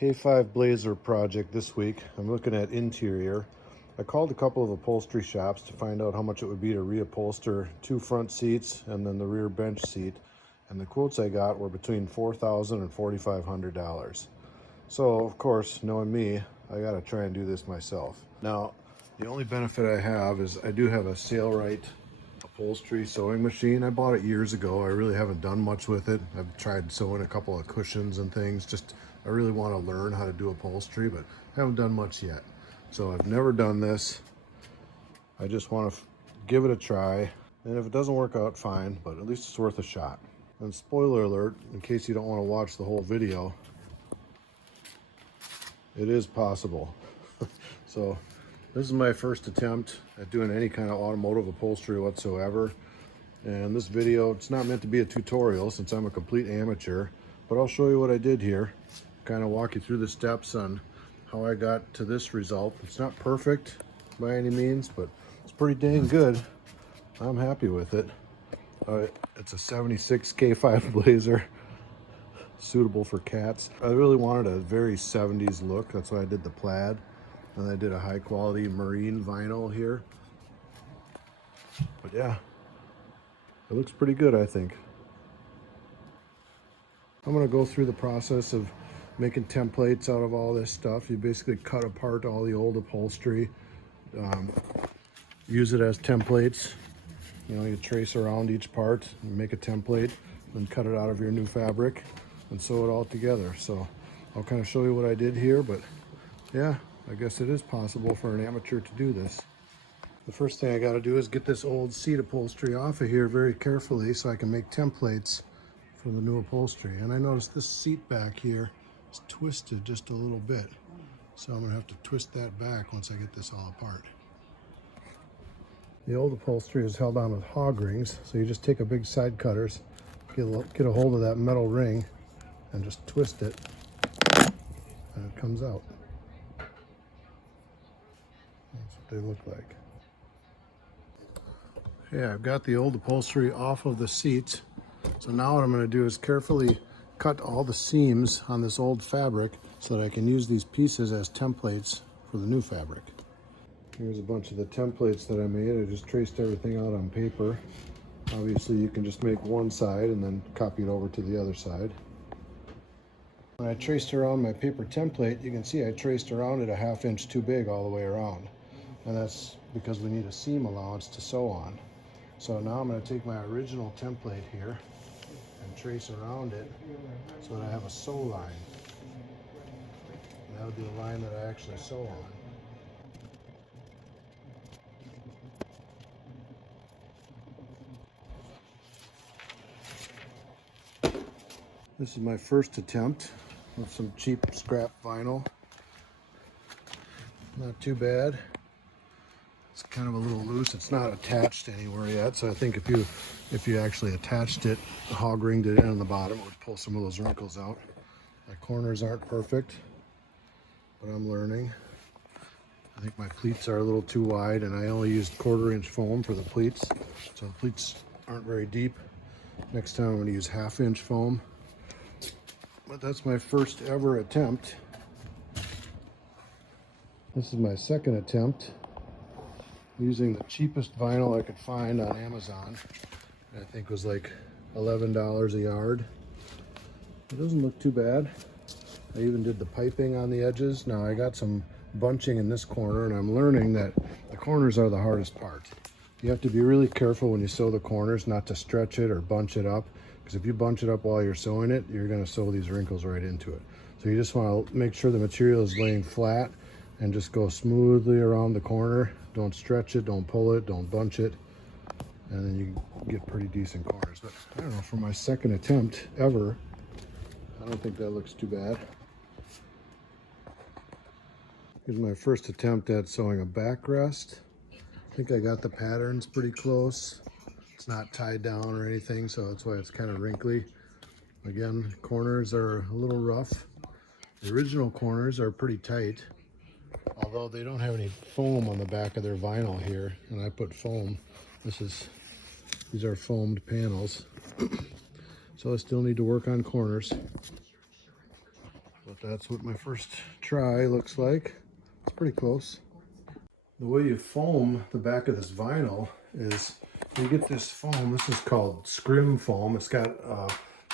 K5 Blazer project this week. I'm looking at interior. I called a couple of upholstery shops to find out how much it would be to reupholster 2 front seats and then the rear bench seat. And the quotes I got were between $4,000 and $4,500. So of course, knowing me, I gotta try and do this myself. Now, the only benefit I have is I do have a Sailrite upholstery sewing machine. I bought it years ago. I really haven't done much with it. I've tried sewing a couple of cushions and things. I really want to learn how to do upholstery, but I haven't done much yet. So I've never done this. I just want to give it a try. And if it doesn't work out, fine, but at least it's worth a shot. And spoiler alert, in case you don't want to watch the whole video, it is possible. So this is my first attempt at doing any kind of automotive upholstery whatsoever. And this video, it's not meant to be a tutorial since I'm a complete amateur, but I'll show you what I did here. Kind of walk you through the steps on how I got to this result. It's not perfect by any means, but it's pretty dang good. I'm happy with it. It's a 76 K5 Blazer, suitable for cats. I really wanted a very 70s look. That's why I did the plaid. And I did a high quality marine vinyl here. But yeah, it looks pretty good, I think. I'm gonna go through the process of making templates out of all this stuff. You basically cut apart all the old upholstery, use it as templates. You know, you trace around each part and make a template, then cut it out of your new fabric and sew it all together. So I'll kind of show you what I did here, but yeah, I guess it is possible for an amateur to do this. The first thing I got to do is get this old seat upholstery off of here very carefully so I can make templates for the new upholstery. And I noticed this seat back here is twisted just a little bit. So I'm gonna have to twist that back once I get this all apart. The old upholstery is held on with hog rings. So you just take a big side cutters, get a hold of that metal ring and just twist it and it comes out. That's what they look like. Yeah, I've got the old upholstery off of the seats. So now what I'm going to do is carefully cut all the seams on this old fabric so that I can use these pieces as templates for the new fabric. Here's a bunch of the templates that I made. I just traced everything out on paper. Obviously you can just make one side and then copy it over to the other side. When I traced around my paper template, you can see I traced around it a 1/2 inch too big all the way around. And that's because we need a seam allowance to sew on. So now I'm going to take my original template here and trace around it so that I have a sew line. And that would be the line that I actually sew on. This is my first attempt with some cheap scrap vinyl. Not too bad. It's kind of a little loose. It's not attached anywhere yet, so I think if you actually attached it, hog ringed it in on the bottom, it would pull some of those wrinkles out. My corners aren't perfect, but I'm learning. I think my pleats are a little too wide, and I only used 1/4 inch foam for the pleats, so the pleats aren't very deep. Next time I'm going to use 1/2 inch foam. But that's my first ever attempt. This is my second attempt, using the cheapest vinyl I could find on Amazon. I think was like $11 a yard. It doesn't look too bad. I even did the piping on the edges. Now I got some bunching in this corner, and I'm learning that the corners are the hardest part. You have to be really careful when you sew the corners not to stretch it or bunch it up, because if you bunch it up while you're sewing it, you're going to sew these wrinkles right into it. So you just want to make sure the material is laying flat and just go smoothly around the corner. Don't stretch it, don't pull it, don't bunch it, and then you get pretty decent corners. But I don't know, for my second attempt ever, I don't think that looks too bad. Here's my first attempt at sewing a backrest. I think I got the patterns pretty close. It's not tied down or anything, so that's why it's kind of wrinkly. Again, corners are a little rough. The original corners are pretty tight, although they don't have any foam on the back of their vinyl here, and I put foam. These are foamed panels. So I still need to work on corners. But That's what my first try looks like. It's pretty close. The way you foam the back of this vinyl is you get this foam. This is called scrim foam. It's got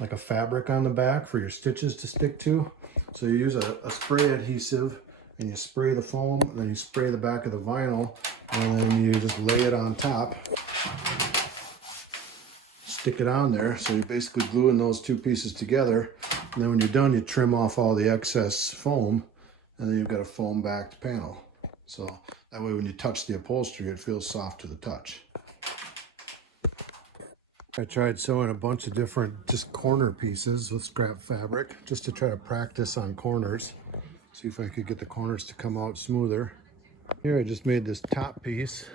like a fabric on the back for your stitches to stick to. So you use a spray adhesive and you spray the foam, and then you spray the back of the vinyl, and then you just lay it on top. Stick it on there. So you're basically gluing those two pieces together. And then when you're done, you trim off all the excess foam, and then you've got a foam backed panel. So that way when you touch the upholstery, it feels soft to the touch. I tried sewing a bunch of different just corner pieces with scrap fabric just to try to practice on corners. See if I could get the corners to come out smoother. Here I just made this top piece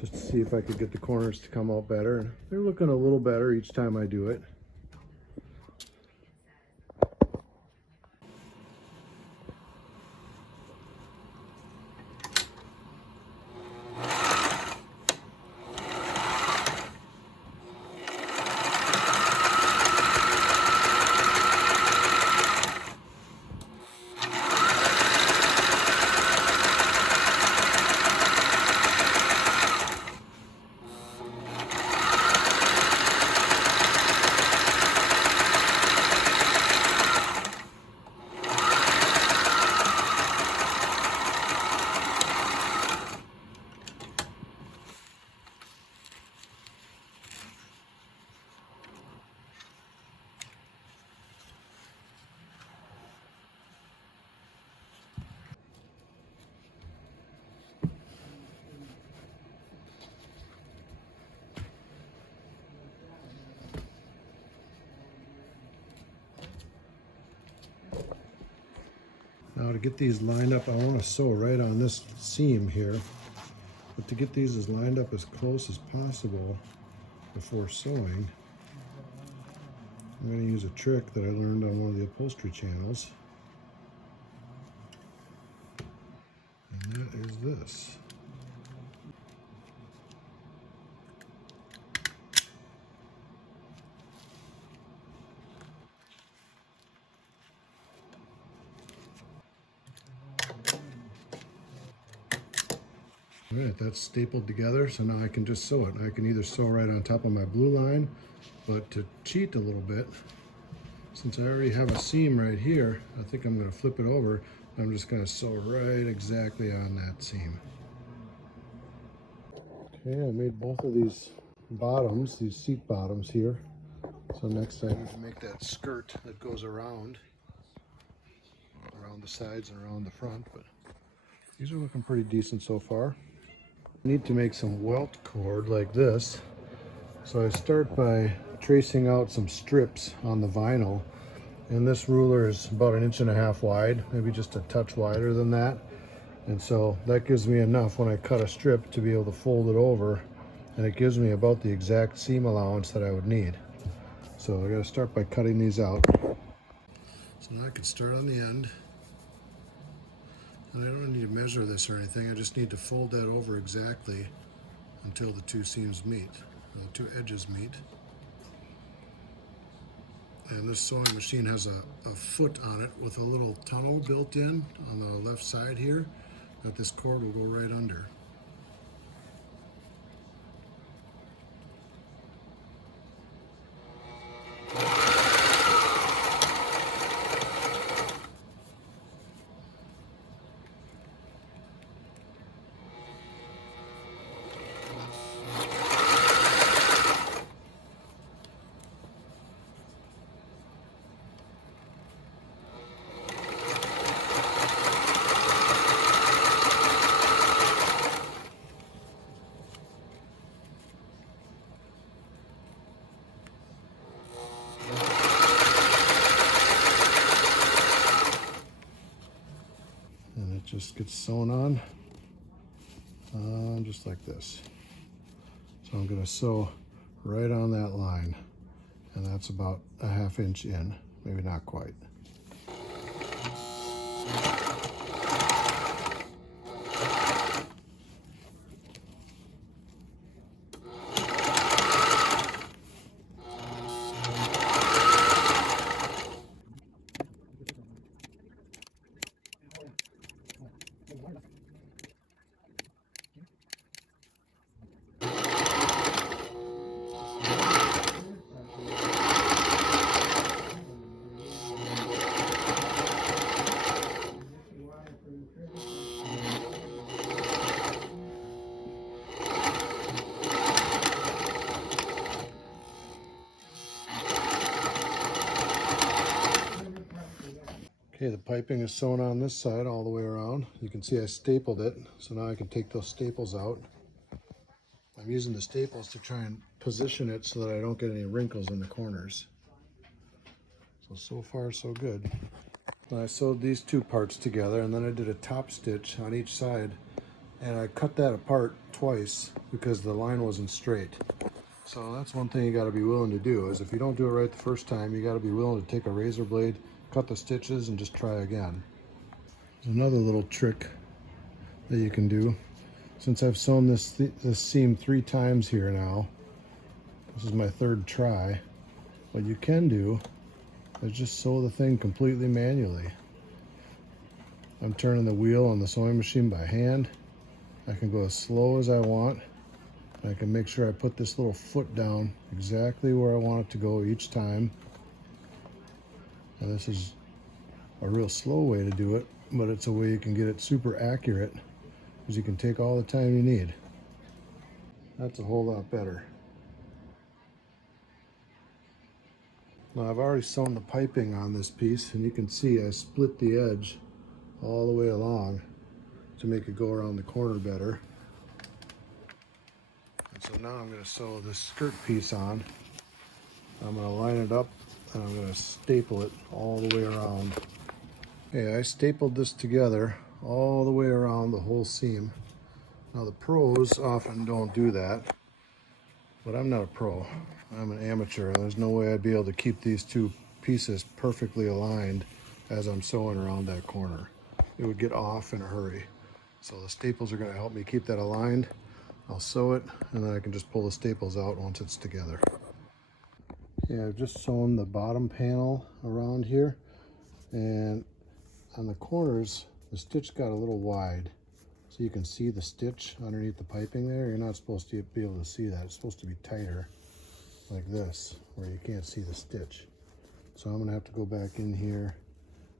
just to see if I could get the corners to come out better. They're looking a little better each time I do it. Now to get these lined up, I want to sew right on this seam here. But to get these as lined up as close as possible before sewing, I'm going to use a trick that I learned on one of the upholstery channels. And that is this. All right, that's stapled together, so now I can just sew it. I can either sew right on top of my blue line, but to cheat a little bit, since I already have a seam right here, I think I'm going to flip it over. I'm just going to sew right exactly on that seam. Okay, I made both of these bottoms, these seat bottoms here. So next I need to make that skirt that goes around the sides and around the front, but these are looking pretty decent so far. I need to make some welt cord like this. So I start by tracing out some strips on the vinyl, and this ruler is about 1.5 inches wide, maybe just a touch wider than that. And so that gives me enough when I cut a strip to be able to fold it over, and it gives me about the exact seam allowance that I would need. So I gotta start by cutting these out. So now I can start on the end. And I don't need to measure this or anything, I just need to fold that over exactly until the two seams meet, the two edges meet. And this sewing machine has a foot on it with a little tunnel built in on the left side here that this cord will go right under. And it just gets sewn on just like this. So I'm going to sew right on that line, and that's about 1/2 inch in, maybe not quite. Okay, the piping is sewn on this side all the way around. You can see I stapled it, so now I can take those staples out. I'm using the staples to try and position it so that I don't get any wrinkles in the corners. So far so good. I sewed these two parts together, and then I did a top stitch on each side, and I cut that apart twice because the line wasn't straight. So that's one thing you got to be willing to do, is if you don't do it right the first time, you got to be willing to take a razor blade, cut the stitches, and just try again. There's another little trick that you can do. Since I've sewn this seam 3 times here now, this is my 3rd try, what you can do is just sew the thing completely manually. I'm turning the wheel on the sewing machine by hand. I can go as slow as I want. I can make sure I put this little foot down exactly where I want it to go each time. And this is a real slow way to do it, but it's a way you can get it super accurate, because you can take all the time you need. That's a whole lot better. Now I've already sewn the piping on this piece, and you can see I split the edge all the way along to make it go around the corner better. And so now I'm going to sew this skirt piece on. I'm going to line it up, and I'm going to staple it all the way around. Okay, I stapled this together all the way around the whole seam. Now the pros often don't do that, but I'm not a pro. I'm an amateur, and there's no way I'd be able to keep these two pieces perfectly aligned as I'm sewing around that corner. It would get off in a hurry. So the staples are going to help me keep that aligned. I'll sew it, and then I can just pull the staples out once it's together. Yeah, I've just sewn the bottom panel around here, and on the corners the stitch got a little wide, so you can see the stitch underneath the piping there. You're not supposed to be able to see that. It's supposed to be tighter like this, where you can't see the stitch. So I'm going to have to go back in here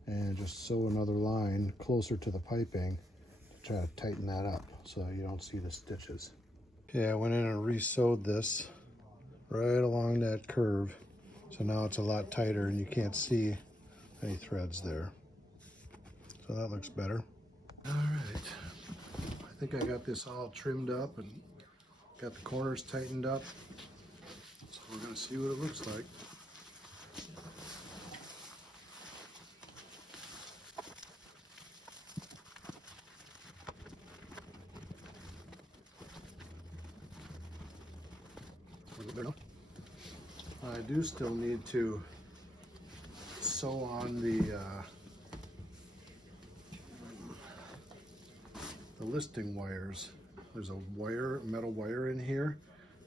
and just sew another line closer to the piping to try to tighten that up so you don't see the stitches. Okay, I went in and re-sewed this right along that curve, so now it's a lot tighter and you can't see any threads there. So that looks better. All right, I think I got this all trimmed up and got the corners tightened up. So we're going to see what it looks like. I do still need to sew on the listing wires. There's a metal wire in here,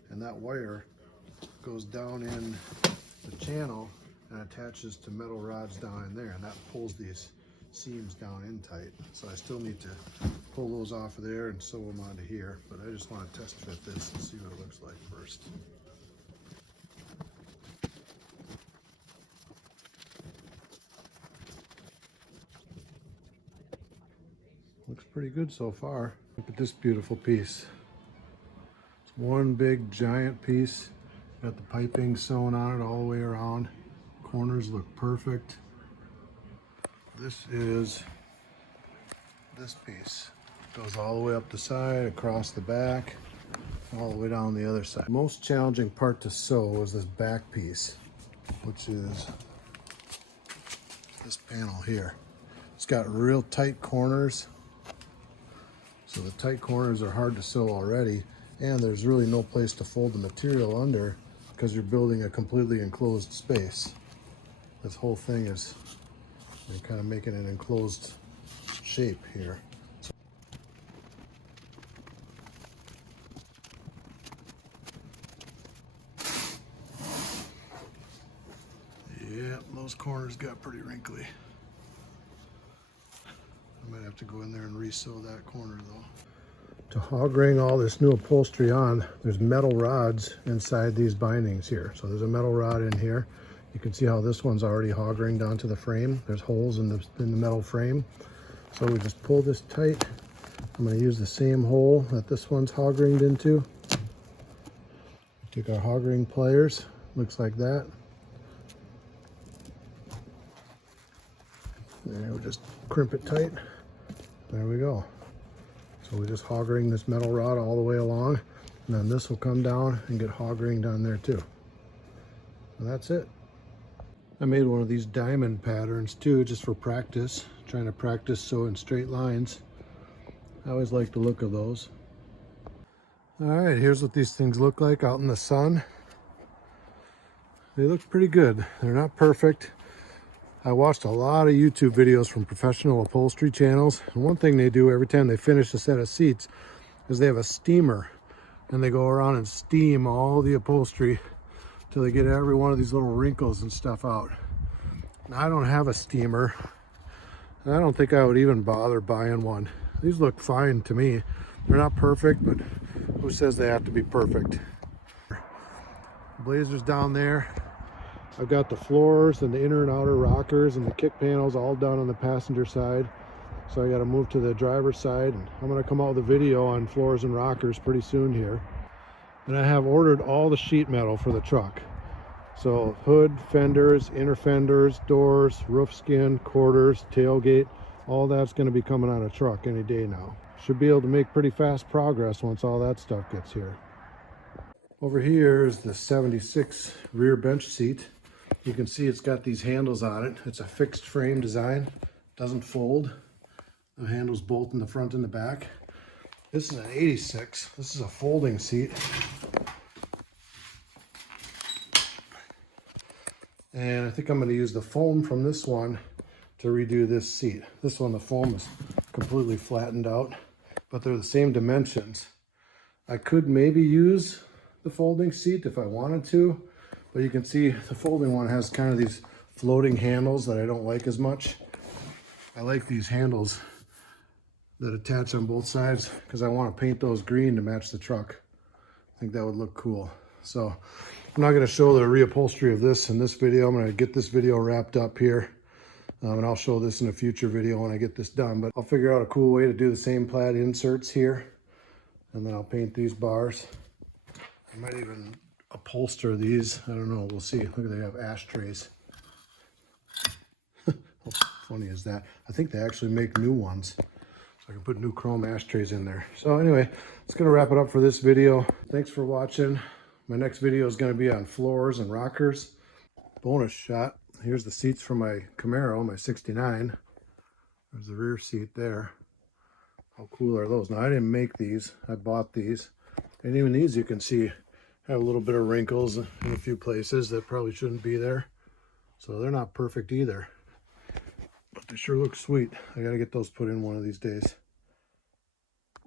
and that wire goes down in the channel and attaches to metal rods down in there, and that pulls these seams down in tight. So I still need to pull those off of there and sew them onto here, but I just want to test fit this and see what it looks like first. Looks pretty good so far. Look at this beautiful piece. It's one big giant piece. Got the piping sewn on it all the way around. Corners look perfect. This is this piece. Goes all the way up the side, across the back, all the way down the other side. The most challenging part to sew is this back piece, which is this panel here. It's got real tight corners. So the tight corners are hard to sew already, and there's really no place to fold the material under because you're building a completely enclosed space. This whole thing is, you're kind of making an enclosed shape here. Yeah, those corners got pretty wrinkly. I might have to go in there and re-sew that corner though. To hog ring all this new upholstery on, there's metal rods inside these bindings here. So there's a metal rod in here. You can see how this one's already hog ringed onto the frame. There's holes in the metal frame. So we just pull this tight. I'm going to use the same hole that this one's hog ringed into. Take our hog ring pliers, looks like that. And we'll just crimp it tight. There we go. So we just hog ring this metal rod all the way along, and then this will come down and get hog ringed on there too. And that's it. I made one of these diamond patterns too, just for practice, trying to practice sewing straight lines. I always like the look of those. All right, here's what these things look like out in the sun. They look pretty good. They're not perfect. I watched a lot of YouTube videos from professional upholstery channels, and one thing they do every time they finish a set of seats is they have a steamer, and they go around and steam all the upholstery till they get every one of these little wrinkles and stuff out. Now, I don't have a steamer, and I don't think I would even bother buying one. These look fine to me. They're not perfect, but who says they have to be perfect? Blazers down there. I've got the floors and the inner and outer rockers and the kick panels all done on the passenger side. So I got to move to the driver's side, and I'm going to come out with a video on floors and rockers pretty soon here. And I have ordered all the sheet metal for the truck. So hood, fenders, inner fenders, doors, roof skin, quarters, tailgate, all that's going to be coming on a truck any day now. Should be able to make pretty fast progress once all that stuff gets here. Over here is the 76 rear bench seat. You can see it's got these handles on it. It's a fixed frame design, doesn't fold. The handles bolt in the front and the back. This is an 86. This is a folding seat. And I think I'm going to use the foam from this one to redo this seat. This one, the foam is completely flattened out, but they're the same dimensions. I could maybe use the folding seat if I wanted to, but you can see the folding one has kind of these floating handles that I don't like as much. I like these handles that attach on both sides because I want to paint those green to match the truck. I think that would look cool. So I'm not going to show the reupholstery of this in this video. I'm going to get this video wrapped up here, and I'll show this in a future video when I get this done. But I'll figure out a cool way to do the same plaid inserts here, and then I'll paint these bars. I might even upholster these. I don't know. We'll see. Look, they have ashtrays. How funny is that? I think they actually make new ones, so I can put new chrome ashtrays in there. So anyway, it's going to wrap it up for this video. Thanks for watching. My next video is going to be on floors and rockers. Bonus shot. Here's the seats for my Camaro, my 69. There's the rear seat there. How cool are those? Now, I didn't make these. I bought these. And even these, you can see, have a little bit of wrinkles in a few places that probably shouldn't be there. So they're not perfect either. But they sure look sweet. I got to get those put in one of these days.